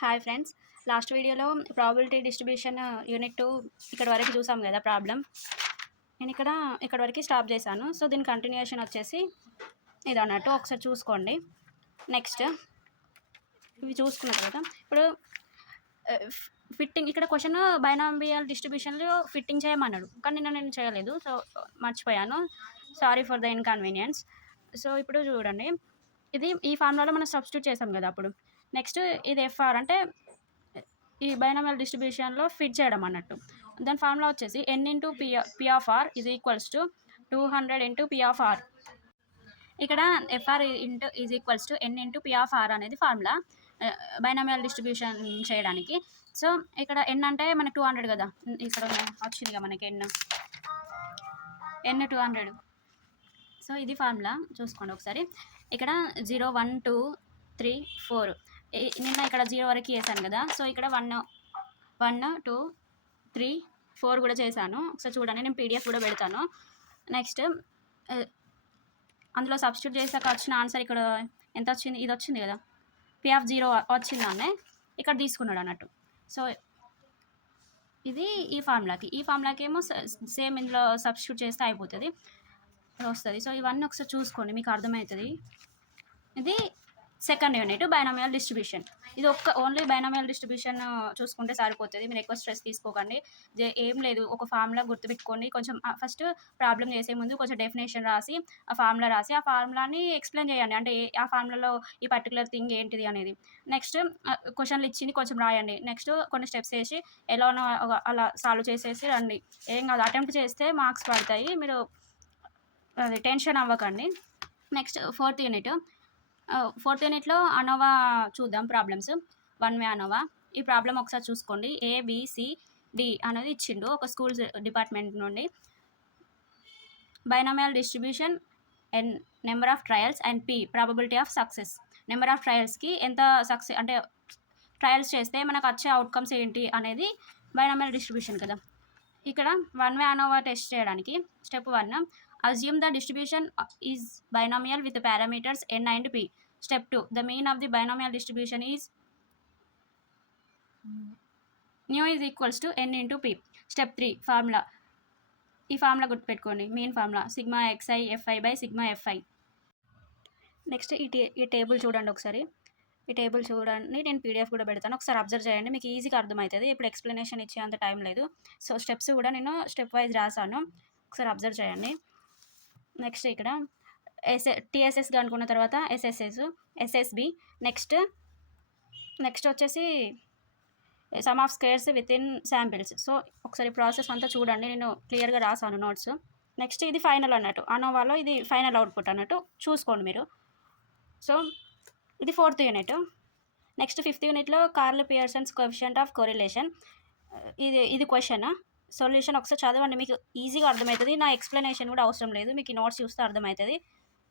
Hi friends. Last వీడియోలో probability distribution unit 2 ఇక్కడ వరకు చూసాం కదా ప్రాబ్లం. నేను ఇక్కడ వరకు స్టాప్ చేశాను. సో దీని కంటిన్యూషన్ వచ్చేసి ఇది అన్నట్టు ఒకసారి చూసుకోండి. నెక్స్ట్ ఇవి చూసుకున్న తర్వాత ఇప్పుడు ఫిట్టింగ్ ఇక్కడ క్వశ్చన్ బైనామియల్ డిస్ట్రిబ్యూషన్లో ఫిట్టింగ్ చేయమన్నాడు, కానీ నేను చేయలేదు. సో మర్చిపోయాను, sorry for the inconvenience. So ఇప్పుడు చూడండి, ఈ ఫార్ములాలో మనం సబ్స్టిట్యూట్ చేసాం కదా అప్పుడు. నెక్స్ట్ ఇది ఎఫ్ఆర్ అంటే ఈ బైనామియల్ డిస్ట్రిబ్యూషన్లో ఫిట్ చేయడం అన్నట్టు. దాని ఫార్ములా వచ్చేసి n into P of R is equals to 200 into P of R. ఇక్కడ FR into is equals to n into P of R అనేది ఫార్ములా బైనామియల్ డిస్ట్రిబ్యూషన్ చేయడానికి. సో ఇక్కడ n అంటే మనకి 200 కదా, ఇక్కడ వచ్చింది కదా మనకి n 200. సో ఇది ఫార్ములా చూసుకోండి ఒకసారి. ఇక్కడ 0 1 2 3 4 నిన్న ఇక్కడ 0 వరకు చేశాను కదా. సో ఇక్కడ 1 2 3 4 కూడా చేశాను. ఒకసారి చూడండి, నేను పీడిఎఫ్ కూడా పెడతాను. నెక్స్ట్ అందులో సబ్స్టిట్యూట్ చేసాక వచ్చిన ఆన్సర్ ఇక్కడ ఎంత వచ్చింది, ఇది వచ్చింది కదా, పి ఆఫ్ 0 వచ్చిందాన్నే ఇక్కడ తీసుకున్నాడు అన్నట్టు. సో ఇది ఈ ఫార్ములాకి ఏమో సేమ్ ఇందులో సబ్స్టిట్యూట్ చేస్తే అయిపోతుంది, వస్తుంది. సో ఇవన్నీ ఒకసారి చూసుకోండి, మీకు అర్థమవుతుంది. ఇది సెకండ్ యూనిట్ బైనామియల్ డిస్ట్రిబ్యూషన్. ఇది ఓన్లీ బైనామియల్ డిస్ట్రిబ్యూషన్ చూసుకుంటే సరిపోతుంది, మీరు ఎక్కువ స్ట్రెస్ తీసుకోకండి. ఏం లేదు, ఒక ఫార్ములా గుర్తుపెట్టుకోండి. కొంచెం ఫస్ట్ ప్రాబ్లం చేసే ముందు కొంచెం డెఫినేషన్ రాసి ఆ ఫార్ములాని ఎక్స్ప్లెయిన్ చేయండి, అంటే ఆ ఫార్ములాలో ఈ పర్టికులర్ థింగ్ ఏంటిది అనేది. నెక్స్ట్ క్వశ్చన్లు ఇచ్చింది కొంచెం రాయండి. నెక్స్ట్ కొన్ని స్టెప్స్ వేసి ఎలానో అలా సాల్వ్ చేసేసి రండి. ఏం కాదు, అటెంప్ట్ చేస్తే మార్క్స్ పడతాయి, మీరు అది టెన్షన్ అవ్వకండి. నెక్స్ట్ ఫోర్త్ యూనిట్లో అనోవా చూద్దాం. Problems 1 way ANOVA. ఈ ప్రాబ్లం ఒకసారి చూసుకోండి. ABCD అనేది ఇచ్చిండు ఒక స్కూల్ డిపార్ట్మెంట్ నుండి. Binomial distribution and number of trials and P probability of success. Number of ట్రయల్స్కి ఎంత సక్సెస్ అంటే ట్రయల్స్ చేస్తే మనకు వచ్చే అవుట్కమ్స్ ఏంటి అనేది బైనామియల్ డిస్ట్రిబ్యూషన్ కదా. ఇక్కడ 1 వే అనోవా టెస్ట్ చేయడానికి step 1, assume the distribution is binomial with the parameters n and p. Step 2, the mean of the binomial distribution is nu is equals to n into p. Step 3, formula. ఈ formula గుర్తుపెట్టుకోండి, main formula sigma xi fi by sigma fi. Next ఈ table చూడండి ఒకసారి. ఈ table చూడండి, నేను PDF కూడా పెడతాను, ఒకసారి అబ్జర్వ్ చేయండి, మీకు ఈజీగా అర్థమవుతుంది. ఇప్పుడు ఎక్స్ప్లెనేషన్ ఇచ్చే అంత టైం లేదు. సో స్టెప్స్ కూడా నేను స్టెప్ వైజ్ రాసాను, ఒకసారి అబ్జర్వ్ చేయండి. నెక్స్ట్ ఇక్కడ TSS అనుకున్న తర్వాత SSB. నెక్స్ట్ వచ్చేసి some of squares with in samples. So ఒకసారి ప్రాసెస్ అంతా చూడండి, నేను క్లియర్గా రాసాను నోట్స్. నెక్స్ట్ ఇది ఫైనల్ అన్నట్టు, అనోవాలో ఇది ఫైనల్ అవుట్పుట్ అన్నట్టు చూసుకోండి మీరు. సో ఇది ఫోర్త్ యూనిట్. నెక్స్ట్ ఫిఫ్త్ యూనిట్లో Karl Pearson's coefficient of correlation. ఇది క్వశ్చన్ సొల్యూషన్ ఒకసారి చదవండి, మీకు ఈజీగా అర్థమవుతుంది. నా ఎక్స్ప్లెనేషన్ కూడా అవసరం లేదు, మీకు ఈ నోట్స్ చూస్తే అర్థమవుతుంది.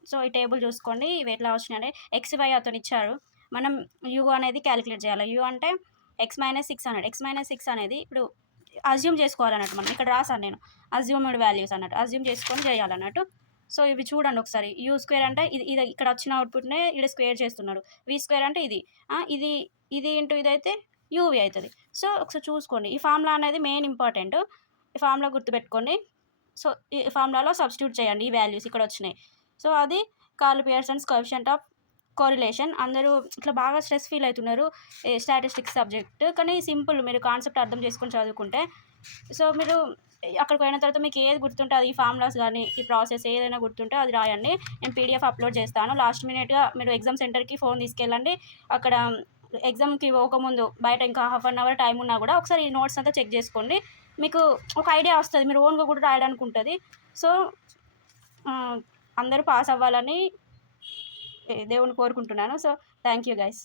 సో ఈ టేబుల్ చూసుకోండి, ఇవి ఎట్లా వచ్చినాయంటే XY అతను ఇచ్చారు, మనం U అనేది క్యాలిక్యులేట్ చేయాలి. U అంటే x - 6 అన్నట్టు. x - 6 అనేది ఇప్పుడు అజ్యూమ్ చేసుకోవాలన్నట్టు. మనం ఇక్కడ రాసాను నేను అజ్యూమ్డ్ వాల్యూస్ అన్నట్టు, అజ్యూమ్ చేసుకొని చేయాలన్నట్టు. సో ఇవి చూడండి ఒకసారి. U² అంటే ఇది ఇక్కడ వచ్చిన అవుట్పుట్నే ఇక్కడ స్క్వేర్ చేస్తున్నాడు. V² అంటే ఇది ఇంటూ ఇదైతే UV అవుతుంది. సో ఒకసారి చూసుకోండి, ఈ ఫార్ములా అనేది మెయిన్ ఇంపార్టెంట్. ఈ ఫార్ములా గుర్తుపెట్టుకోండి. సో ఈ ఫార్ములాలో సబ్స్టిట్యూట్ చేయండి, ఈ వాల్యూస్ ఇక్కడ వచ్చినాయి. సో అది Karl Pearson's coefficient of correlation. అందరూ ఇట్లా బాగా స్ట్రెస్ ఫీల్ అవుతున్నారు స్టాటిస్టిక్స్ సబ్జెక్ట్, కానీ సింపుల్, మీరు కాన్సెప్ట్ అర్థం చేసుకొని చదువుకుంటే. సో మీరు అక్కడికి పోయిన తర్వాత మీకు ఏది గుర్తుంటే అది, ఈ ఫార్ములాస్ కానీ ఈ ప్రాసెస్ ఏదైనా గుర్తుంటే అది రాయండి. నేను పీడిఎఫ్ అప్లోడ్ చేస్తాను. లాస్ట్ మినిట్గా మీరు ఎగ్జామ్ సెంటర్కి ఫోన్ తీసుకెళ్ళండి. అక్కడ ఎగ్జామ్కి పోకముందు బయట ఇంకా హాఫ్ అన్ అవర్ టైం ఉన్నా కూడా ఒకసారి ఈ నోట్స్ అంతా చెక్ చేసుకోండి, మీకు ఒక ఐడియా వస్తుంది, మీరు ఓన్గా కూడా రాయడానికి ఉంటుంది. సో అందరూ పాస్ అవ్వాలని దేవుని కోరుకుంటున్నాను. So thank you guys.